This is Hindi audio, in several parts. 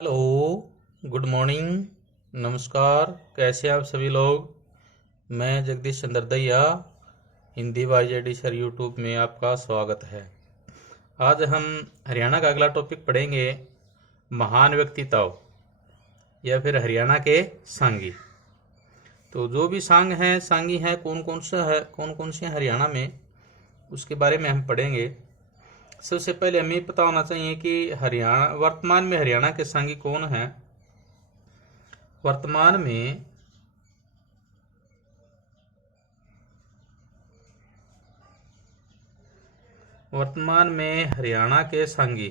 हेलो। Good morning. नमस्कार। कैसे हैं आप सभी लोग। मैं Jagdish Chandra Dahiya, Hindi by sir YouTube में आपका स्वागत है। आज हम हरियाणा का अगला टॉपिक पढ़ेंगे, महान व्यक्तित्व या फिर हरियाणा के सांगी। तो जो भी सांगी हैं कौन कौन से हैं हरियाणा में, उसके बारे में हम पढ़ेंगे। सबसे पहले हमें पता होना चाहिए कि हरियाणा वर्तमान में हरियाणा के सांगी कौन हैं। वर्तमान में हरियाणा के सांगी,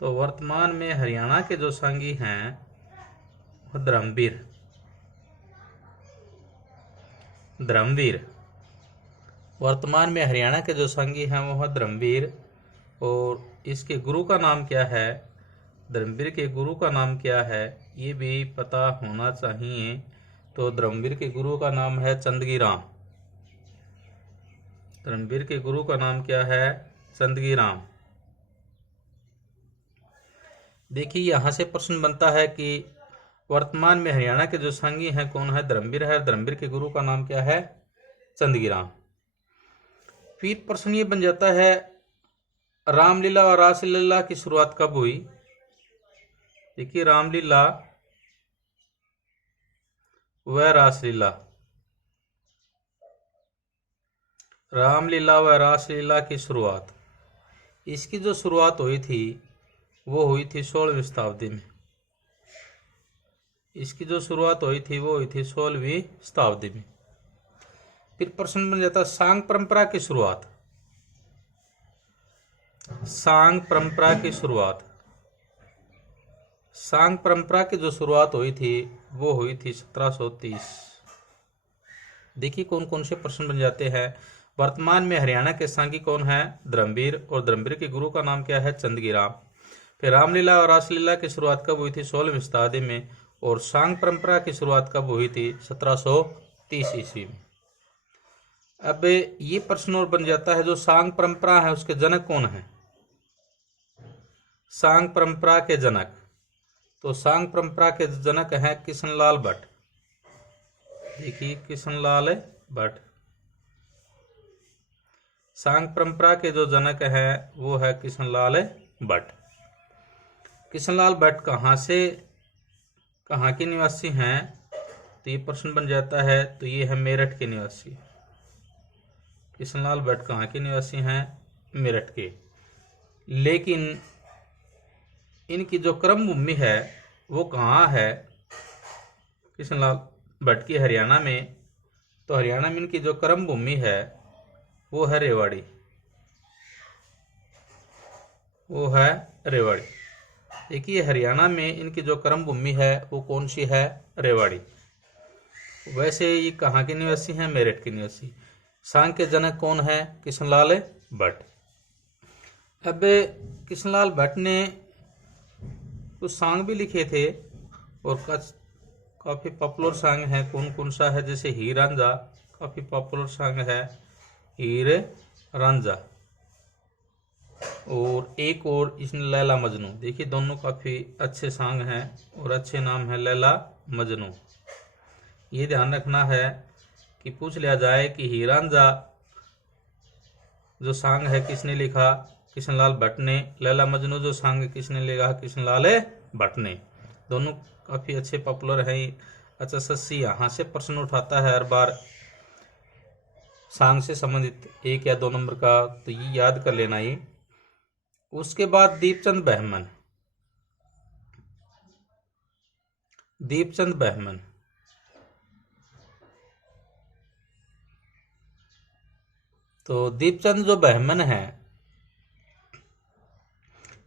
तो वर्तमान में हरियाणा के जो सांगी हैं वो धर्मवीर। वर्तमान में हरियाणा के जो सांगी हैं वो है धर्मवीर। और इसके गुरु का नाम क्या है, धर्मवीर के गुरु का नाम क्या है, ये भी पता होना चाहिए। तो धर्मवीर के गुरु का नाम है चंदगी राम। धर्मवीर के गुरु का नाम क्या है, चंदगी राम। देखिए यहाँ से प्रश्न बनता है कि वर्तमान में हरियाणा के जो सांगी हैं कौन है, धर्मवीर है। धर्मवीर के गुरु का नाम क्या है, चंदगी राम। फिर प्रश्न ये बन जाता है, रामलीला और रासलीला की शुरुआत कब हुई। देखिए रामलीला व रासलीला, रामलीला व रासलीला की शुरुआत, इसकी जो शुरुआत हुई थी वो हुई थी 16वीं शताब्दी में। इसकी जो शुरुआत हुई थी वो हुई थी 16वीं शताब्दी में। फिर प्रश्न बन जाता है, सांग परंपरा की शुरुआत। सांग परंपरा की शुरुआत, सांग परंपरा की जो शुरुआत हुई थी वो हुई थी 1730। देखिए कौन कौन से प्रश्न बन जाते हैं। वर्तमान में हरियाणा के सांगी कौन है, धर्मवीर। और धर्मवीर के गुरु का नाम क्या है, चंदगी राम। फिर रामलीला और रासलीला की शुरुआत कब हुई थी, 16वीं शताब्दी में। और सांग परंपरा की शुरुआत कब हुई थी, 1730 ईस्वी में। अब ये प्रश्न और बन जाता है, जो सांग परंपरा है उसके जनक कौन है। सांग परंपरा के जनक, तो सांग परंपरा के जनक हैं किशनलाल भट्ट। देखिए किशनलाल भट्ट। सांग परंपरा के जो जनक हैं वो है किशनलाल भट्ट। किशनलाल भट्ट कहाँ के निवासी हैं, तो ये प्रश्न बन जाता है। तो ये है मेरठ के निवासी। किशनलाल भट्ट कहाँ के निवासी हैं, मेरठ के। लेकिन इनकी जो कर्म भूमि है वो कहाँ है, किशनलाल भट्ट की हरियाणा में। तो हरियाणा में इनकी जो कर्म भूमि है वो है रेवाड़ी। वो है रेवाड़ी। देखिए हरियाणा में इनकी जो कर्म भूमि है वो कौन सी है, रेवाड़ी। वैसे ये कहाँ के निवासी हैं, मेरठ के निवासी। सांग के जनक कौन है, किशनलाल भट्ट। अब किशनलाल भट्ट ने कुछ सांग भी लिखे थे और काफी पॉपुलर सांग है। कौन कौन सा है, जैसे हीर रांझा काफी पॉपुलर सांग है, हीर रांझा। और एक और इसने लैला मजनू। देखिए दोनों काफी अच्छे सांग हैं और अच्छे नाम है, लैला मजनू। ये ध्यान रखना है कि पूछ लिया जाए कि हीर रांझा जो सांग है किसने लिखा, किशनलाल भट्ट ने। लैला मजनू जो सांग किसने लिखा, किशनलाल भट्ट ने। दोनों काफी अच्छे पॉपुलर हैं। अच्छा सस्सी यहाँ से प्रश्न उठाता है हर बार सांग से संबंधित 1 या 2 नंबर का, तो ये याद कर लेना ही। उसके बाद दीपचंद बहमन। दीपचंद बहमन, तो दीपचंद जो बहमन है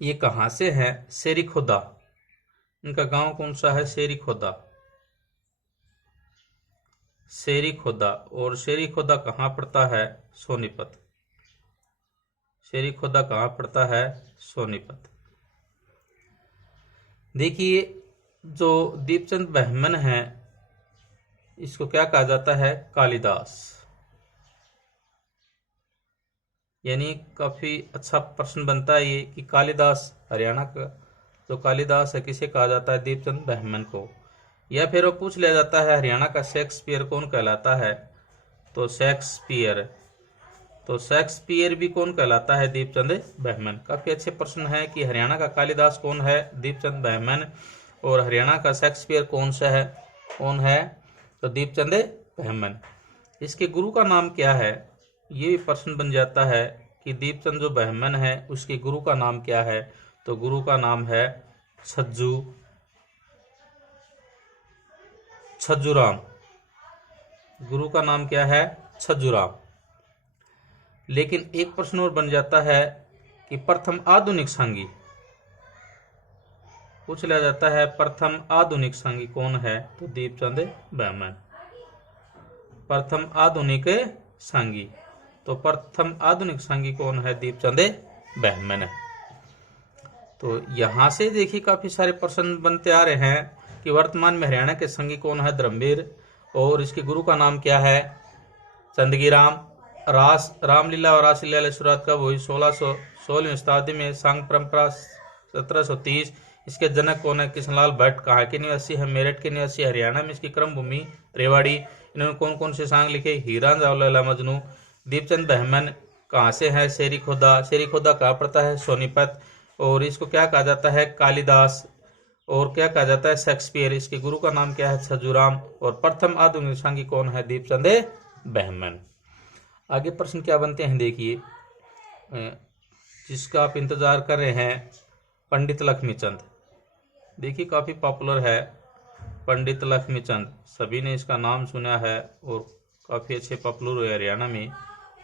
ये कहाँ से है, शेरी खोदा। इनका गांव कौन सा है, शेरी खोदा। शेरी खोदा। और शेरी खोदा कहाँ पड़ता है, सोनीपत। शेरी खोदा कहाँ पड़ता है, सोनीपत। देखिए जो दीपचंद बहमन है इसको क्या कहा जाता है, कालिदास। यानी काफ़ी अच्छा प्रश्न बनता है ये कि कालिदास, हरियाणा का जो कालिदास है किसे कहा जाता है? दीपचंद बर्मन को। या फिर वो पूछ लिया जाता है हरियाणा का शेक्सपियर कौन कहलाता है? तो शेक्सपियर, तो शेक्सपियर भी कौन कहलाता है? दीपचंद बर्मन। काफ़ी अच्छे प्रश्न है कि हरियाणा का कालिदास कौन है? दीपचंद बर्मन। और हरियाणा का शेक्सपियर कौन है? तो दीपचंद बर्मन। इसके गुरु का नाम क्या है? ये भी प्रश्न बन जाता है कि दीपचंद जो बर्मन है उसके गुरु का नाम क्या है? तो गुरु का नाम है छज्जूराम। गुरु का नाम क्या है? छज्जूराम। लेकिन एक प्रश्न और बन जाता है कि प्रथम आधुनिक सांगी, पूछ लिया जाता है प्रथम आधुनिक सांगी कौन है? तो दीपचंद बर्मन। प्रथम आधुनिक सांगी, तो प्रथम आधुनिक सांगी कौन है? दीपचंद बर्मन है। तो यहाँ से देखिए काफी सारे प्रश्न बनते आ रहे हैं कि वर्तमान में हरियाणा के सांगी कौन है? धर्मवीर। और इसके गुरु का नाम क्या है? चंदगीराम। रामलीला और रासलीला की शुरुआत कब हुई? 1616वीं शताब्दी में। सांग परंपरा 1730। इसके जनक कौन है? कृष्णलाल भट्ट। कहाँ के निवासी है? मेरठ के निवासी। हरियाणा में इसकी क्रम भूमि रेवाड़ी। इन्होंने कौन कौन से सांग लिखे? हीरा लैला मजनू। दीपचंद बर्मन कहाँ से है? शेरी खोदा। शेरी खोदा कहाँ पड़ता है? सोनीपत। और इसको क्या कहा जाता है? कालिदास। और क्या कहा जाता है? शेक्सपियर। इसके गुरु का नाम क्या है? छज्जूराम। और प्रथम आधुनिक सांगी कौन है? दीपचंद बर्मन। आगे प्रश्न क्या बनते हैं देखिए, जिसका आप इंतजार कर रहे हैं, पंडित लक्ष्मीचंद। देखिए काफी पॉपुलर है पंडित लक्ष्मीचंद, सभी ने इसका नाम सुना है और काफी अच्छे पॉपुलर हुए हरियाणा में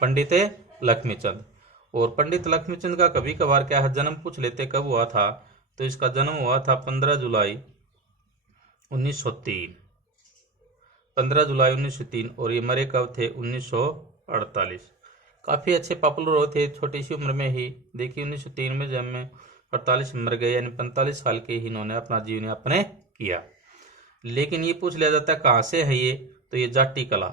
पंडित लक्ष्मीचंद। और पंडित लक्ष्मीचंद का कभी कभार क्या है जन्म पूछ लेते, कब हुआ था? तो इसका जन्म हुआ था 15 जुलाई 1903। 15 जुलाई 1903। और ये मरे कब थे? 1948। काफ़ी अच्छे पॉपुलर हुए थे छोटी सी उम्र में ही। देखिए 1903 में जब में 48 मर गए, यानी 45 साल के ही इन्होंने अपना जीवन यापन किया। लेकिन ये पूछ लिया जाता है कहाँ से है ये? तो ये जाट्टी कला।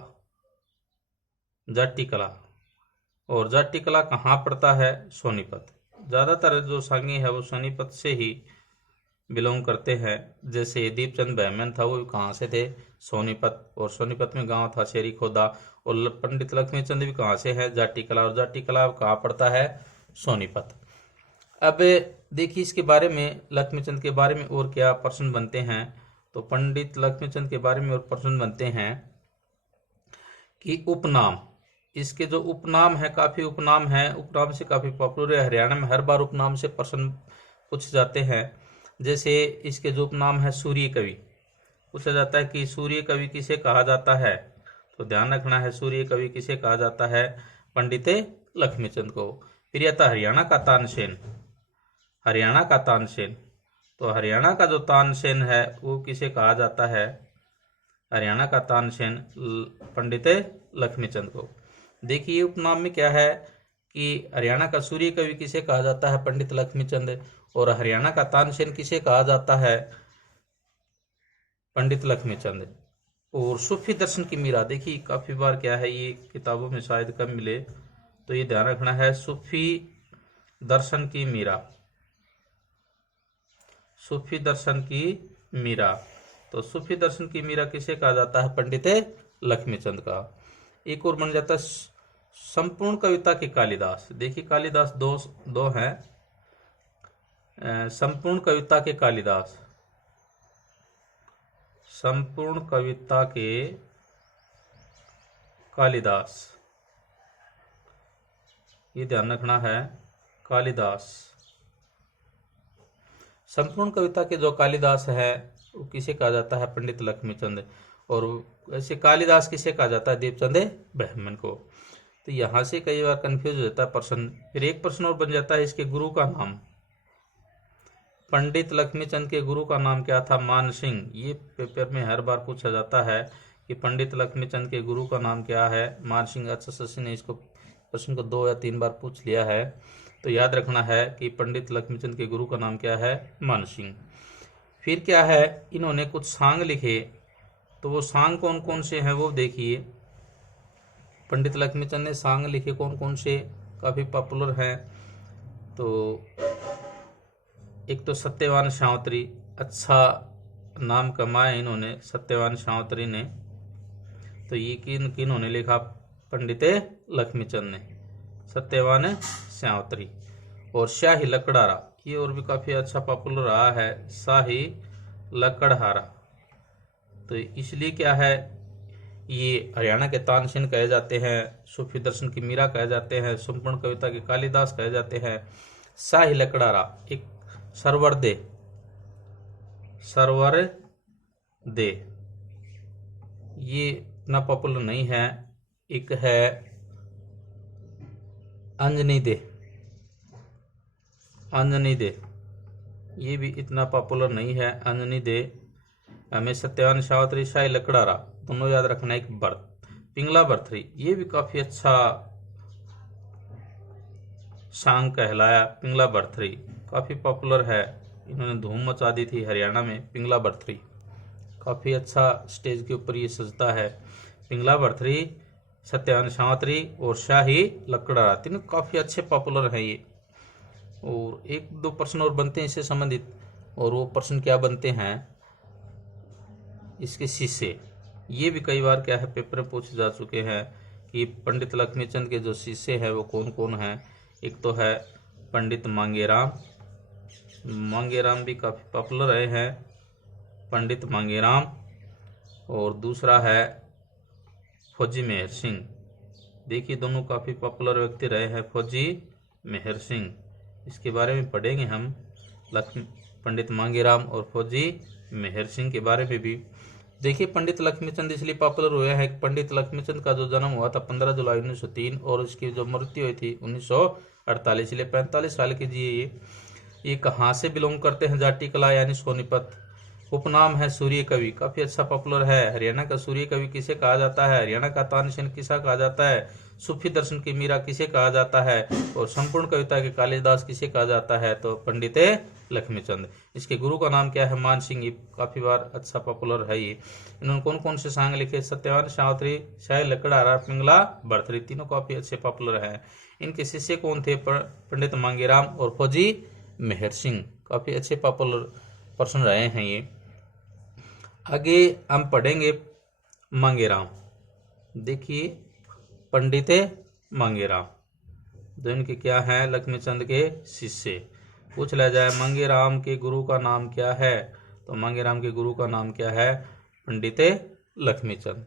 और जाट्टी कला कहाँ पड़ता है? सोनीपत। ज़्यादातर जो सांगी है वो सोनीपत से ही बिलोंग करते हैं। जैसे दीपचंद बर्मन था वो कहाँ से थे? सोनीपत। और सोनीपत में गांव था शेरी खोदा। और पंडित लक्ष्मीचंद भी कहाँ से है? जाट्टी कला। और जाट्टी कला कहाँ पड़ता है? सोनीपत। अब देखिए इसके बारे में, लक्ष्मीचंद के बारे में और क्या प्रश्न बनते हैं। तो पंडित लक्ष्मीचंद के बारे में और प्रश्न बनते हैं कि उपनाम, इसके जो उपनाम है, काफी उपनाम है, उपनाम से काफी पॉपुलर है। हरियाणा में हर बार उपनाम से प्रश्न पूछ जाते हैं। जैसे इसके जो उपनाम है सूर्य कवि, पूछा जाता है कि सूर्य कवि किसे कहा जाता है? तो ध्यान रखना है सूर्य कवि किसे कहा जाता है? पंडित लक्ष्मीचंद को। फिर आता हरियाणा का तानसेन। तो हरियाणा का जो तानसेन है वो किसे कहा जाता है? हरियाणा का तानसेन पंडित लक्ष्मीचंद को। देखिए उपनाम में क्या है कि हरियाणा का सूर्य कवि किसे कहा जाता है? पंडित लक्ष्मीचंद। और हरियाणा का तानसेन किसे कहा जाता है? पंडित लक्ष्मीचंद। और सूफी दर्शन की मीरा, देखिए काफी बार क्या है ये किताबों में शायद कम मिले, तो ये ध्यान रखना है सूफी दर्शन की मीरा। सूफी दर्शन की मीरा, तो सूफी दर्शन की मीरा किसे कहा जाता है? पंडित लक्ष्मीचंद का। एक और बन जाता है संपूर्ण कविता के कालिदास। देखिए कालिदास दो हैं, संपूर्ण कविता के कालिदास। संपूर्ण कविता के कालिदास, ये ध्यान रखना है, कालिदास। संपूर्ण कविता के जो कालिदास है वो किसे कहा जाता है? पंडित लक्ष्मीचंद। और ऐसे कालिदास किसे कहा जाता है? दीपचंद बर्मन को। तो यहाँ से कई बार कंफ्यूज हो जाता है प्रश्न। फिर एक प्रश्न और बन जाता है इसके गुरु का नाम। पंडित लक्ष्मीचंद के गुरु का नाम क्या था? मान सिंह। ये पेपर में हर बार पूछा जाता है कि पंडित लक्ष्मीचंद के गुरु का नाम क्या है? मान सिंह। SSSC ने इसको प्रश्न को 2 या 3 बार पूछ लिया है, तो याद रखना है कि पंडित लक्ष्मीचंद के गुरु का नाम क्या है? मान सिंह। फिर क्या है, इन्होंने कुछ सांग लिखे, तो वो सांग कौन कौन से हैं वो देखिए। पंडित लक्ष्मीचंद ने सांग लिखे कौन कौन से? काफ़ी पॉपुलर हैं। तो एक तो सत्यवान शावत्री, अच्छा नाम कमाया इन्होंने सत्यवान शावत्री ने। तो ये किन्होंने लिखा? पंडित लक्ष्मीचंद ने, सत्यवान शावत्री। और शाही लकड़हारा, ये और भी काफ़ी अच्छा पॉपुलर रहा है, शाही लकड़हारा। तो इसलिए क्या है, ये हरियाणा के तानसेन कहे जाते हैं, सूफी दर्शन की मीरा कहे जाते हैं, संपूर्ण कविता के कालिदास कहे जाते हैं। शाही लकड़हारा एक सरवर दे, ये इतना पॉपुलर नहीं है। एक है अंजनी दे, ये भी इतना पॉपुलर नहीं है। अंजनी दे हमें सत्यवान शावत्री, शाही लकड़हारा दोनों याद रखना। एक पिंगला बर्थरी, ये भी काफी अच्छा सांग कहलाया। पिंगला बर्थरी काफी पॉपुलर है, इन्होंने धूम मचा दी थी हरियाणा में। पिंगला बर्थरी काफी अच्छा स्टेज के ऊपर ये सजता है। पिंगला बर्थरी, सत्यवान शावत्री और शाही लकड़हारा तीनों काफी अच्छे पॉपुलर हैं ये। और एक दो प्रश्न और बनते हैं इससे संबंधित, और वो प्रश्न क्या बनते हैं, इसके शिष्य। ये भी कई बार क्या है पेपर में पूछे जा चुके हैं कि पंडित लक्ष्मीचंद के जो शिष्य हैं वो कौन कौन हैं। एक तो है पंडित मांगेराम भी काफ़ी पॉपुलर रहे हैं, पंडित मांगेराम। और दूसरा है फौजी मेहर सिंह। देखिए दोनों काफ़ी पॉपुलर व्यक्ति रहे हैं, फौजी मेहर सिंह। इसके बारे में पढ़ेंगे हम, पंडित मांगेराम और फौजी मेहर सिंह के बारे में भी। देखिए पंडित लक्ष्मीचंद इसलिए पॉपुलर हुए हैं, पंडित लक्ष्मीचंद का जो जन्म हुआ था 15 जुलाई 1903 और उसकी जो मृत्यु हुई थी 1948, इसलिए 45 साल के जिए। ये कहाँ से बिलोंग करते हैं? जाटी कला यानी सोनीपत। उपनाम है सूर्य कवि, काफी अच्छा पॉपुलर है। हरियाणा का सूर्य कवि किसे कहा जाता है? हरियाणा का तानसेन किसे कहा जाता है? सूफी दर्शन की मीरा किसे कहा जाता है? और संपूर्ण कविता के कालिदास किसे कहा जाता है? तो पंडित लक्ष्मीचंद। इसके गुरु का नाम क्या है? मान सिंह। ये काफी बार अच्छा पॉपुलर है। ये इन्होंने कौन कौन से सांग लिखे? सत्यवान शावत्री, शाही लकड़हारा, पिंगला बर्थरी, तीनों काफी अच्छे पॉपुलर हैं। इनके शिष्य कौन थे? पंडित मांगेराम और फौजी मेहर सिंह, काफी अच्छे पॉपुलर पर्सन रहे हैं ये। आगे हम पढ़ेंगे मांगेराम। देखिए पंडित मांगेराम, जो इनके क्या हैं? लक्ष्मीचंद के शिष्य। पूछ लिया जाए मांगेराम के गुरु का नाम क्या है, तो मांगेराम के गुरु का नाम क्या है? पंडित लक्ष्मीचंद।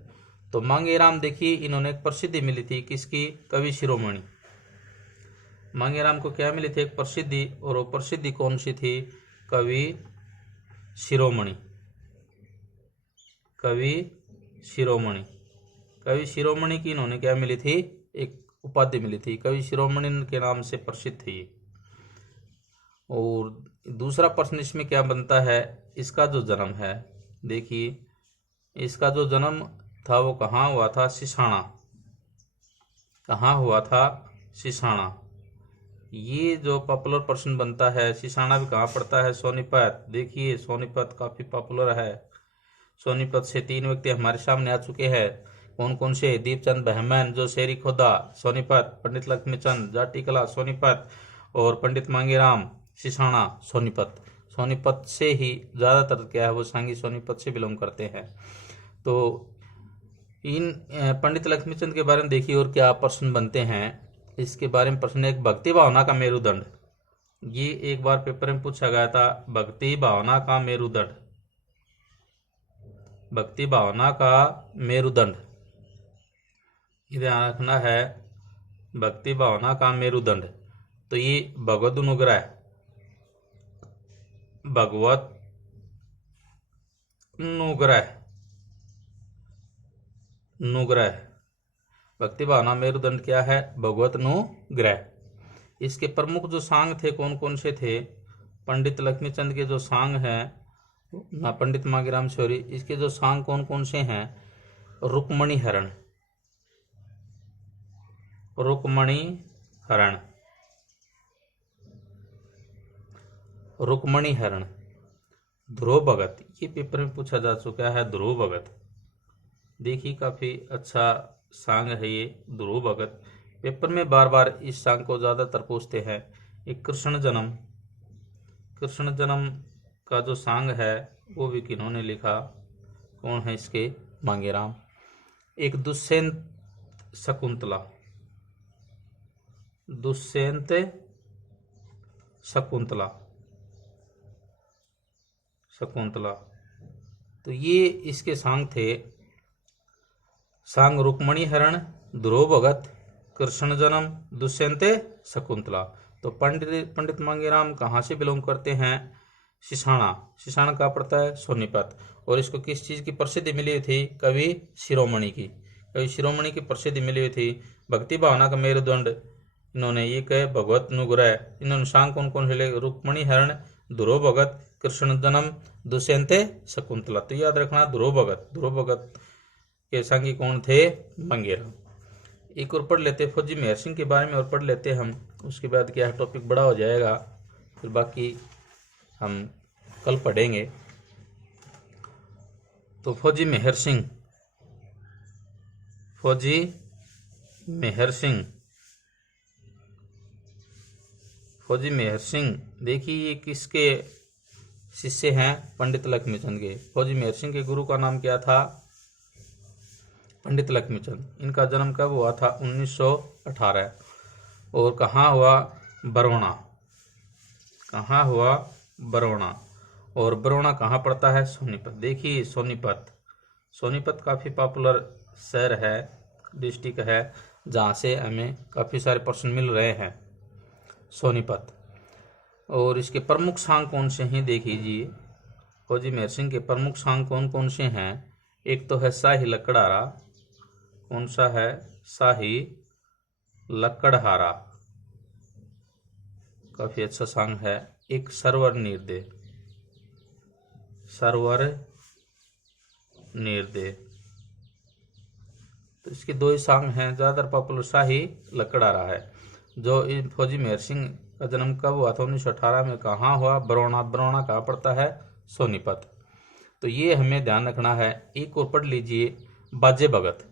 तो मांगेराम देखिए इन्होंने एक प्रसिद्धि मिली थी किसकी? कवि शिरोमणि। मांगेराम को क्या मिली थी? एक प्रसिद्धि, और वो प्रसिद्धि कौन सी थी? कवि शिरोमणि। कवि शिरोमणि, कवि शिरोमणि की इन्होंने क्या मिली थी? एक उपाधि मिली थी, कवि शिरोमणि के नाम से प्रसिद्ध थी। और दूसरा प्रश्न इसमें क्या बनता है? इसका जो जन्म है, देखिए इसका जो जन्म था वो कहाँ हुआ था? सिसाणा। कहाँ हुआ था? सिसाणा। ये जो पॉपुलर प्रश्न बनता है, सिसाणा भी कहाँ पड़ता है? सोनीपत। देखिए सोनीपत काफी पॉपुलर है। सोनीपत से 3 व्यक्ति हमारे सामने आ चुके हैं। कौन कौन से? दीपचंद बहमन जो शेरी खोदा सोनीपत, पंडित लक्ष्मीचंद जाटी कला सोनीपत, और पंडित मांगेराम सिसाणा सोनीपत। सोनीपत से ही ज्यादातर क्या है वो सांगी सोनीपत से बिलोंग करते हैं। तो इन पंडित लक्ष्मीचंद के बारे में देखिए और क्या प्रश्न बनते हैं इसके बारे में। प्रश्न एक, भक्ति भावना का मेरुदंड। ये एक बार पेपर में पूछा गया था, भक्ति भावना का मेरुदंड। भक्ति भावना का मेरुदंड, ध्यान रखना है, भक्ति भावना का मेरुदंड। तो ये भगवत अनुग्रह, भगवत अनुग्रह, अनुग्रह। भक्ति भावना मेरुदंड क्या है? भगवत अनुग्रह। इसके प्रमुख जो सांग थे कौन कौन से थे? पंडित लक्ष्मीचंद के जो सांग हैं, पंडित मांगेराम सॉरी, इसके जो सांग कौन कौन से हैं? रुक्मणी हरण, रुक्मणी हरण, रुक्मणी हरण। ध्रुव भगत, ये पेपर में पूछा जा चुका है, ध्रुव भगत। देखिए काफी अच्छा सांग है ये ध्रुव भगत। पेपर में बार बार इस सांग को ज़्यादातर पूछते हैं। एक कृष्ण जन्म, कृष्ण जन्म का जो सांग है वो भी किन्होंने लिखा, कौन है इसके, मांगेराम। एक दुष्यंत शकुंतला, दुष्यंत शकुंतला, शकुंतला, तो ये इसके सांग थे। सांग रुक्मणी हरण, ध्रुव भगत, कृष्ण जन्म, दुष्यंत शकुंतला। तो पंडित मांगेराम कहाँ से बिलोंग करते हैं, सिसाना। सिसाना का पड़ता है सोनीपत। और इसको किस चीज़ की प्रसिद्धि मिली हुई थी, कवि शिरोमणि की, कवि शिरोमणि की प्रसिद्धि मिली हुई थी। भक्ति भावना का मेरुदंड इन्होंने ये कहे, भगवत अनुग्रह। इन्होंने सांग कौन कौन से ले, रुक्मणी हरण, ध्रुव भगत, कृष्ण जन्म, दुष्यंत शकुंतला। तो याद रखना ध्रुव भगत, ध्रुव भगत के सांगी कौन थे, मांगेराम। एक और पढ़ लेते फौजी मेहर सिंह के बारे में, और पढ़ लेते हम, उसके बाद क्या टॉपिक बड़ा हो जाएगा, फिर बाकी हम कल पढ़ेंगे। तो फौजी मेहर सिंह, फौजी मेहर सिंह, फौजी मेहर सिंह देखिए ये किसके शिष्य हैं, पंडित लक्ष्मीचंद के। फौजी मेहर सिंह के गुरु का नाम क्या था, पंडित लक्ष्मीचंद। इनका जन्म कब हुआ था, 1918। और कहाँ हुआ, बरौना, कहाँ हुआ, बरौना। और बरौना कहाँ पड़ता है, सोनीपत। देखिए सोनीपत, सोनीपत काफ़ी पॉपुलर शहर है, डिस्ट्रिक्ट है, जहाँ से हमें काफ़ी सारे प्रश्न मिल रहे हैं, सोनीपत। और इसके प्रमुख सांग कौन से हैं, देख लीजिए। फौजी मेहर सिंह के प्रमुख सांग कौन कौन से हैं। एक तो है शाही लकड़हारा, कौन सा है, शाही लकड़हारा, काफी अच्छा सांग है। एक सरवर निर्दय, सरवर निर्दय। तो इसके दो ही सांग हैं, ज़्यादातर पॉपुलर शाही लकड़हारा है। जो इन फौजी मेहर सिंह का जन्म कब हुआ था, 1918 में। कहाँ हुआ, बरौना। बरौना कहाँ पड़ता है, सोनीपत। तो ये हमें ध्यान रखना है। एक और पढ़ लीजिए बाजे भगत,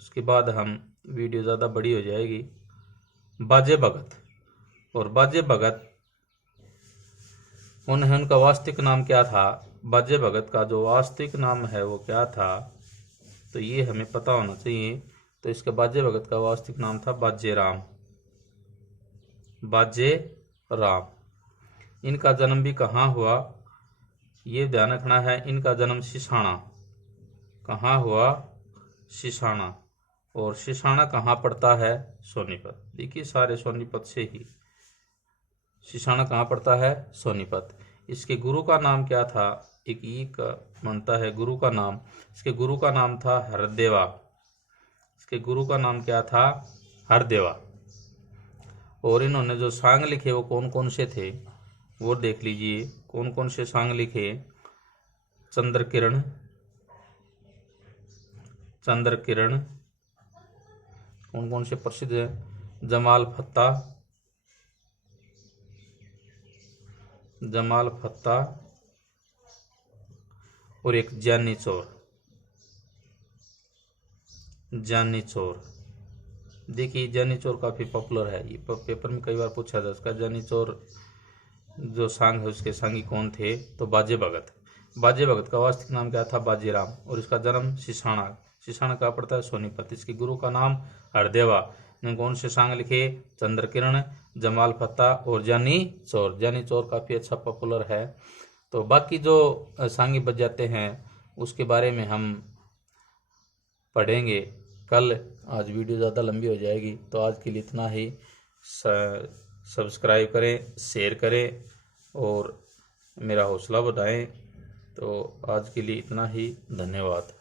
उसके बाद हम वीडियो ज़्यादा बड़ी हो जाएगी। बाजे भगत, और बाजे भगत उनका वास्तविक नाम क्या था, बाजे भगत का जो वास्तविक नाम है वो क्या था, तो ये हमें पता होना चाहिए। तो इसके बाजे भगत का वास्तविक नाम था बाजे राम, बाजे राम। इनका जन्म भी कहाँ हुआ, ये ध्यान रखना है। इनका जन्म सिसाना, कहाँ हुआ, सिसाना। और सिसाना कहाँ पड़ता है, सोनीपत। देखिए सारे सोनीपत से ही। सिसाना कहाँ पड़ता है, सोनीपत। इसके गुरु का नाम क्या था, एक ई का बनता है गुरु का नाम। इसके गुरु का नाम था हरदेवा, इसके गुरु का नाम क्या था, हरदेवा। और इन्होंने जो सांग लिखे वो कौन कौन से थे, वो देख लीजिए। कौन कौन से सांग लिखे, चंद्र किरण, चंद्र किरण। कौन कौन से प्रसिद्ध है, जमाल फत्ता, जमाल फत्ता। और एक जानी चोर, जानी चोर। देखिए जानी चोर काफ़ी पॉपुलर है, ये पेपर में कई बार पूछा जा उसका। जानी चोर जो सांग है उसके सांगी कौन थे, तो बाजे भगत। बाजे भगत का वास्तविक नाम क्या था, बाजीराम। और इसका जन्म सिसाना, सिसाना कहाँ पड़ता है, सोनीपत। इसके गुरु का नाम हरदेवा। ने कौन से सांग लिखे, चंद्र किरण, जमाल फत्ता और जानी चोर। जानी चोर काफ़ी अच्छा पॉपुलर है। तो बाकी जो सांगी बजाते हैं उसके बारे में हम पढ़ेंगे कल। आज वीडियो ज़्यादा लंबी हो जाएगी, तो आज के लिए इतना ही। सब्सक्राइब करें, शेयर करें और मेरा हौसला बढ़ाएं। तो आज के लिए इतना ही, धन्यवाद।